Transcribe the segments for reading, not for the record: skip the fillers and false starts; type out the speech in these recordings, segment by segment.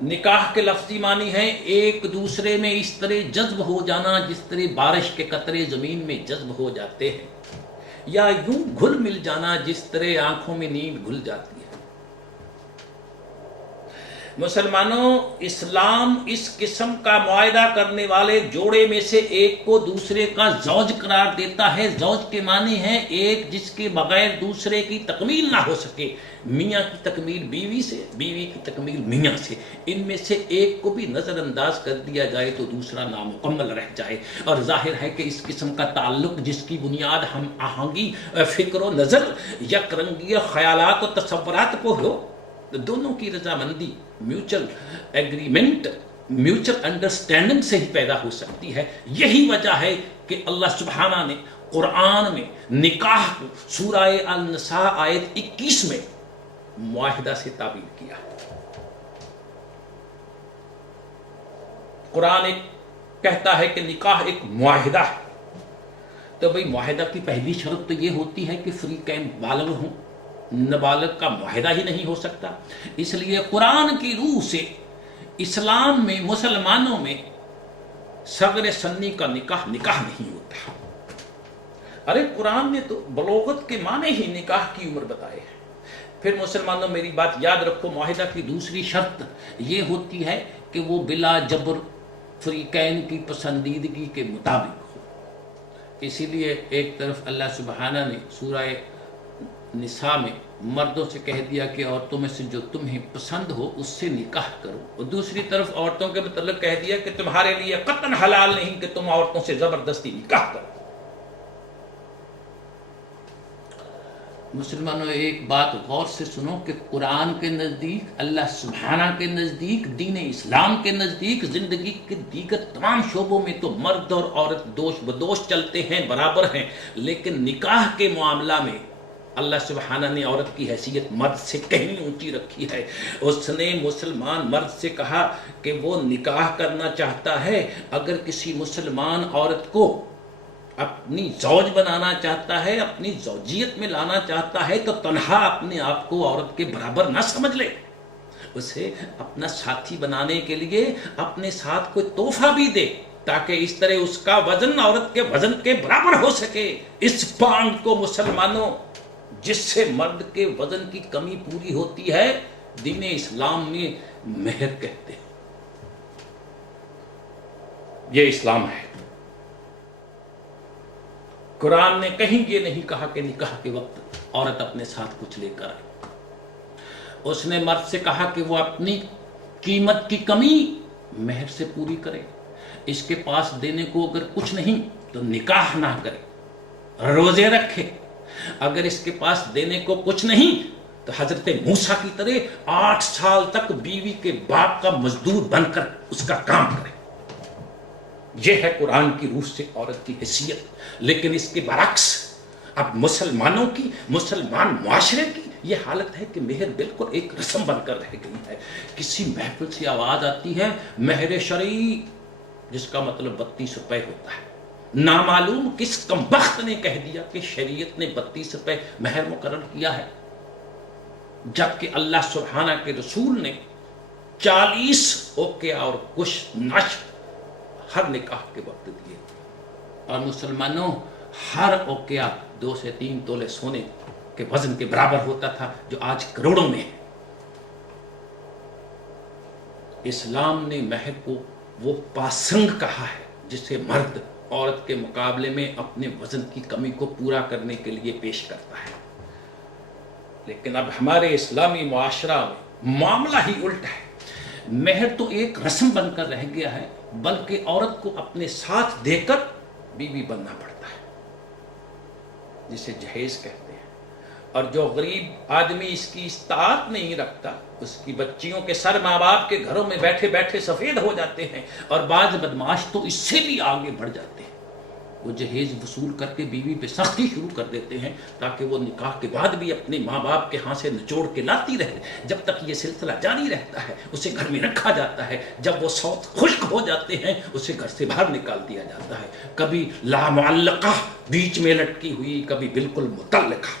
نکاح کے لفظی معنی ہے ایک دوسرے میں اس طرح جذب ہو جانا جس طرح بارش کے قطرے زمین میں جذب ہو جاتے ہیں، یا یوں گھل مل جانا جس طرح آنکھوں میں نیند گھل جاتی ہے۔ مسلمانوں، اسلام اس قسم کا معاہدہ کرنے والے جوڑے میں سے ایک کو دوسرے کا زوج قرار دیتا ہے۔ زوج کے معنی ہے ایک جس کے بغیر دوسرے کی تکمیل نہ ہو سکے، میاں کی تکمیل بیوی سے، بیوی کی تکمیل میاں سے، ان میں سے ایک کو بھی نظر انداز کر دیا جائے تو دوسرا نامکمل رہ جائے۔ اور ظاہر ہے کہ اس قسم کا تعلق جس کی بنیاد ہم آہنگی فکر و نظر، یک رنگی خیالات و تصورات کو ہو، دونوں کی رضامندی، میوچل ایگریمنٹ، میوچل انڈرسٹینڈنگ سے ہی پیدا ہو سکتی ہے۔ یہی وجہ ہے کہ اللہ سبحانہ نے قرآن میں نکاح کو سورہ النساء آیت 21 میں معاہدہ سے تعبیر کیا۔ قرآن کہتا ہے کہ نکاح ایک معاہدہ ہے، تو بھئی معاہدہ کی پہلی شرط تو یہ ہوتی ہے کہ فریقین بالغ ہوں، نابالغ کا معاہدہ ہی نہیں ہو سکتا۔ اس لیے قرآن کی روح سے اسلام میں، مسلمانوں میں صغر سنی کا نکاح نہیں ہوتا۔ ارے قرآن نے تو بلوغت کے معنی ہی نکاح کی عمر بتائے ہیں۔ پھر مسلمانوں میری بات یاد رکھو، معاہدہ کی دوسری شرط یہ ہوتی ہے کہ وہ بلا جبر فریقین کی پسندیدگی کے مطابق ہو۔ اسی لیے ایک طرف اللہ سبحانہ نے سورہ نساء میں مردوں سے کہہ دیا کہ عورتوں میں سے جو تمہیں پسند ہو اس سے نکاح کرو، اور دوسری طرف عورتوں کے متعلق کہہ دیا کہ تمہارے لیے قطعاً حلال نہیں کہ تم عورتوں سے زبردستی نکاح کرو۔ مسلمانوں ایک بات غور سے سنو کہ قرآن کے نزدیک، اللہ سبحانہ کے نزدیک، دین اسلام کے نزدیک زندگی کے دیگر تمام شعبوں میں تو مرد اور عورت دوش بدوش چلتے ہیں، برابر ہیں، لیکن نکاح کے معاملہ میں اللہ سبحانہ نے عورت کی حیثیت مرد سے کہیں اونچی رکھی ہے۔ اس نے مسلمان مرد سے کہا کہ وہ نکاح کرنا چاہتا ہے، اگر کسی مسلمان عورت کو اپنی زوج بنانا چاہتا ہے، اپنی زوجیت میں لانا چاہتا ہے، تو تنہا اپنے آپ کو عورت کے برابر نہ سمجھ لے، اسے اپنا ساتھی بنانے کے لیے اپنے ساتھ کوئی تحفہ بھی دے تاکہ اس طرح اس کا وزن عورت کے وزن کے برابر ہو سکے۔ اس بانڈ کو مسلمانوں، جس سے مرد کے وزن کی کمی پوری ہوتی ہے، دین اسلام میں مہر کہتے ہیں۔ یہ اسلام ہے۔ قرآن نے کہیں یہ نہیں کہا کہ نکاح کے وقت عورت اپنے ساتھ کچھ لے کر آئے۔ اس نے مرد سے کہا کہ وہ اپنی قیمت کی کمی مہر سے پوری کرے، اس کے پاس دینے کو اگر کچھ نہیں تو نکاح نہ کرے، روزے رکھے، اگر اس کے پاس دینے کو کچھ نہیں تو حضرت موسیٰ کی طرح 8 سال تک بیوی کے باپ کا مزدور بن کر اس کا کام کرے۔ یہ ہے قرآن کی روح سے عورت کی حیثیت۔ لیکن اس کے برعکس اب مسلمانوں کی، مسلمان معاشرے کی یہ حالت ہے کہ مہر بالکل ایک رسم بن کر رہ گئی ہے۔ کسی محفل سے آواز آتی ہے مہر شرعی، جس کا مطلب 32 روپے ہوتا ہے۔ نامعلوم کس کمبخت نے کہہ دیا کہ شریعت نے 32 روپے مہر مقرر کیا ہے، جبکہ اللہ سبحانہ کے رسول نے 40 اوقیہ اور کچھ نشر ہر نکاح کے وقت دیے، اور مسلمانوں ہر اوقیہ 2 سے 3 تولے سونے کے وزن کے برابر ہوتا تھا، جو آج کروڑوں میں ہے۔ اسلام نے مہر کو وہ پاسنگ کہا ہے جسے مرد عورت کے مقابلے میں اپنے وزن کی کمی کو پورا کرنے کے لیے پیش کرتا ہے۔ لیکن اب ہمارے اسلامی معاشرہ میں معاملہ ہی الٹا ہے۔ مہر تو ایک رسم بن کر رہ گیا ہے، بلکہ عورت کو اپنے ساتھ دے کر بیوی بننا پڑتا ہے، جسے جہیز کہتے ہیں۔ اور جو غریب آدمی اس کی استطاعت نہیں رکھتا، اس کی بچیوں کے سر ماں باپ کے گھروں میں بیٹھے بیٹھے سفید ہو جاتے ہیں، اور بعض بدماش تو اس سے بھی آگے بڑھ جاتے ہیں۔ وہ جہیز وصول کر کے بیوی پہ سختی شروع کر دیتے ہیں تاکہ وہ نکاح کے بعد بھی اپنے ماں باپ کے ہاں سے نچوڑ کے لاتی رہے۔ جب تک یہ سلسلہ جاری رہتا ہے اسے گھر میں رکھا جاتا ہے، جب وہ سوت خشک ہو جاتے ہیں اسے گھر سے باہر نکال دیا جاتا ہے، کبھی لامعلقہ بیچ میں لٹکی ہوئی، کبھی بالکل متعلقہ۔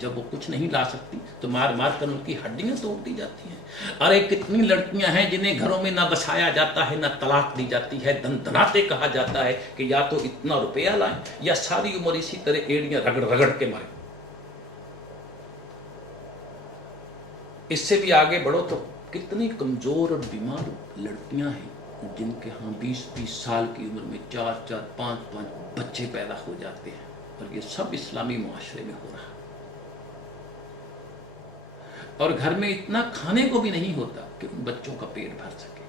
جب وہ کچھ نہیں لا سکتی تو مار مار کر ان کی ہڈیاں توڑ دی جاتی ہیں۔ ارے کتنی لڑکیاں ہیں جنہیں گھروں میں نہ بسایا جاتا ہے، نہ طلاق دی جاتی ہے، دن دناتے کہا جاتا ہے کہ یا تو اتنا روپیہ لائیں یا ساری عمر اسی طرح ایڑیاں رگڑ رگڑ کے ماریں۔ اس سے بھی آگے بڑھو تو کتنی کمزور اور بیمار لڑکیاں ہیں جن کے ہاں 20-20 سال کی عمر میں 4-4 5-5 بچے پیدا ہو جاتے ہیں، اور یہ سب اسلامی معاشرے میں ہو رہا، اور گھر میں اتنا کھانے کو بھی نہیں ہوتا کہ ان بچوں کا پیٹ بھر سکے۔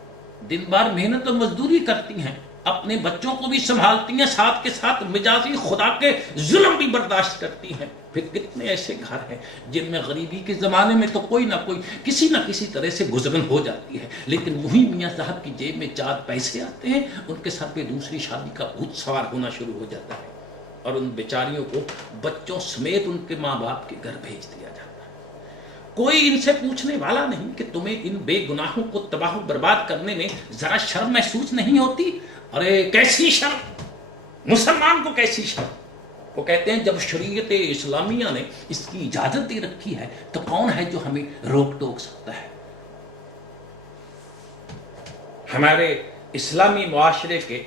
دن بھر محنت اور مزدوری کرتی ہیں، اپنے بچوں کو بھی سنبھالتی ہیں، ساتھ کے ساتھ مجازی خدا کے ظلم بھی برداشت کرتی ہیں۔ پھر کتنے ایسے گھر ہیں جن میں غریبی کے زمانے میں تو کوئی نہ کوئی کسی نہ کسی طرح سے گزرن ہو جاتی ہے، لیکن وہی میاں صاحب کی جیب میں 4 پیسے آتے ہیں، ان کے سر پہ دوسری شادی کا بھوت سوار ہونا شروع ہو جاتا ہے، اور ان بیچاریوں کو بچوں سمیت ان کے ماں باپ کے گھر بھیج دیا جاتا ہے۔ کوئی ان سے پوچھنے والا نہیں کہ تمہیں ان بے گناہوں کو تباہ و برباد کرنے میں ذرا شرم محسوس نہیں ہوتی؟ ارے کیسی شرم، مسلمان کو کیسی شرم؟ وہ کہتے ہیں جب شریعت اسلامیہ نے اس کی اجازت دے رکھی ہے تو کون ہے جو ہمیں روک ٹوک سکتا ہے؟ ہمارے اسلامی معاشرے کے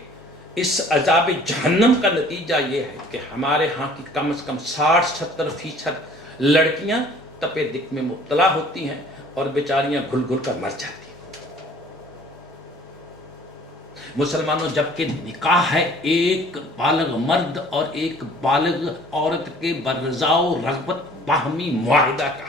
اس عذاب جہنم کا نتیجہ یہ ہے کہ ہمارے ہاں کی کم از کم 60-70% لڑکیاں تپے دق میں مبتلا ہوتی ہیں اور بیچاریاں گھل گھل کر مر جاتی ہیں۔ مسلمانوں، جبکہ نکاح ہے ایک بالغ مرد اور ایک بالغ عورت کے برضا و رغبت باہمی معاہدہ کا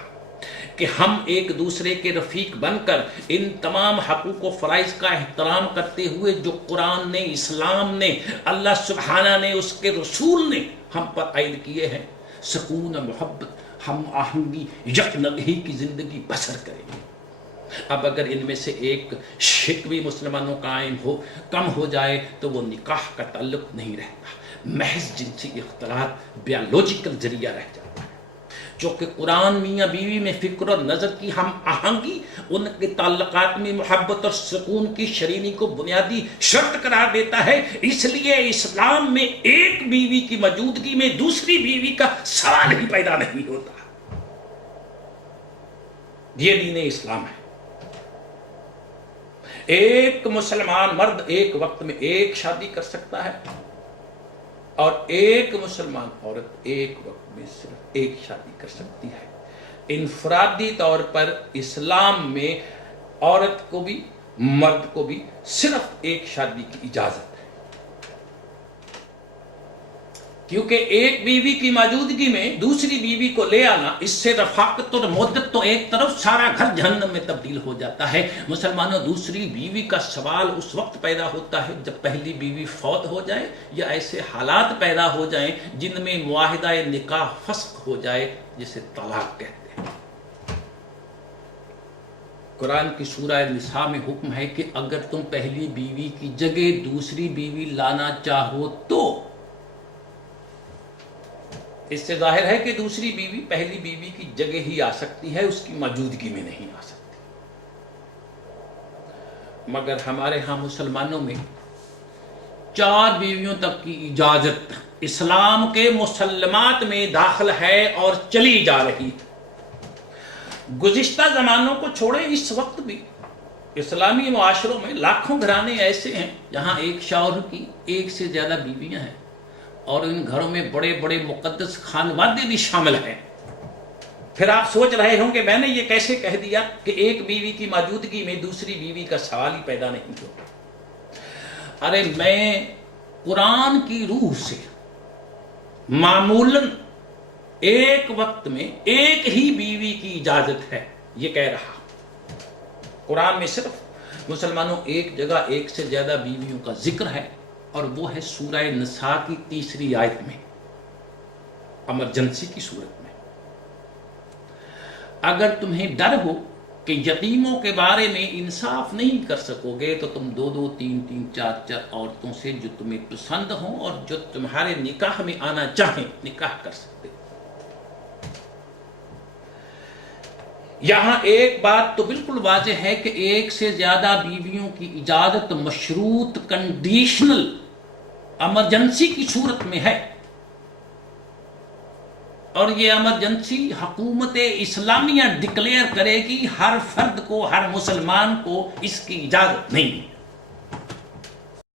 کہ ہم ایک دوسرے کے رفیق بن کر ان تمام حقوق و فرائض کا احترام کرتے ہوئے جو قرآن نے، اسلام نے، اللہ سبحانہ نے، اس کے رسول نے ہم پر عائد کیے ہیں، سکون، محبت، ہم آہنگی، یکجہتی کی زندگی بسر کریں گے۔ اب اگر ان میں سے ایک شک بھی مسلمانوں کا قائم ہو، کم ہو جائے تو وہ نکاح کا تعلق نہیں رہتا، محض جنسی اختلاط بیالوجیکل ذریعہ رہ جاتا ہے، جو کہ قرآن میاں بیوی میں فکر اور نظر کی ہم آہنگی، ان کے تعلقات میں محبت اور سکون کی شرینی کو بنیادی شرط قرار دیتا ہے۔ اس لیے اسلام میں ایک بیوی کی موجودگی میں دوسری بیوی کا سوال ہی پیدا نہیں ہوتا۔ یہ دین اسلام ہے۔ ایک مسلمان مرد ایک وقت میں ایک شادی کر سکتا ہے، اور ایک مسلمان عورت ایک وقت میں صرف ایک شادی کر سکتی ہے۔ انفرادی طور پر اسلام میں عورت کو بھی مرد کو بھی صرف ایک شادی کی اجازت ہے، کیونکہ ایک بیوی کی موجودگی میں دوسری بیوی کو لے آنا، اس سے رفاقت اور مودت تو ایک طرف، سارا گھر جہنم میں تبدیل ہو جاتا ہے۔ مسلمانوں، دوسری بیوی کا سوال اس وقت پیدا ہوتا ہے جب پہلی بیوی فوت ہو جائے یا ایسے حالات پیدا ہو جائیں جن میں معاہدہ نکاح فسخ ہو جائے، جسے طلاق کہتے ہیں۔ قرآن کی سورہ نساء میں حکم ہے کہ اگر تم پہلی بیوی کی جگہ دوسری بیوی لانا چاہو تو، اس سے ظاہر ہے کہ دوسری بیوی پہلی بیوی کی جگہ ہی آ سکتی ہے، اس کی موجودگی میں نہیں آ سکتی۔ مگر ہمارے ہاں مسلمانوں میں 4 بیویوں تک کی اجازت اسلام کے مسلمات میں داخل ہے اور چلی جا رہی ہے۔ گزشتہ زمانوں کو چھوڑیں، اس وقت بھی اسلامی معاشروں میں لاکھوں گھرانے ایسے ہیں جہاں ایک شوہر کی ایک سے زیادہ بیویاں ہیں، اور ان گھروں میں بڑے بڑے مقدس خانوادے بھی شامل ہیں۔ پھر آپ سوچ رہے ہوں کہ میں نے یہ کیسے کہہ دیا کہ ایک بیوی کی موجودگی میں دوسری بیوی کا سوال ہی پیدا نہیں ہوتا۔ ارے میں قرآن کی روح سے معمولاً ایک وقت میں ایک ہی بیوی کی اجازت ہے یہ کہہ رہا۔ قرآن میں صرف مسلمانوں ایک جگہ ایک سے زیادہ بیویوں کا ذکر ہے، اور وہ ہے سورہ نساء کی 3 آیت میں، ایمرجنسی کی صورت میں۔ اگر تمہیں ڈر ہو کہ یتیموں کے بارے میں انصاف نہیں کر سکو گے تو تم 2-2 3-3 4-4 عورتوں سے جو تمہیں پسند ہوں اور جو تمہارے نکاح میں آنا چاہیں نکاح کر سکتے۔ یہاں ایک بات تو بالکل واضح ہے کہ ایک سے زیادہ بیویوں کی اجازت مشروط، کنڈیشنل، ایمرجنسی کی صورت میں ہے۔ اور یہ ایمرجنسی حکومت اسلامیہ ڈکلیئر کرے گی، ہر فرد کو، ہر مسلمان کو اس کی اجازت نہیں ہے۔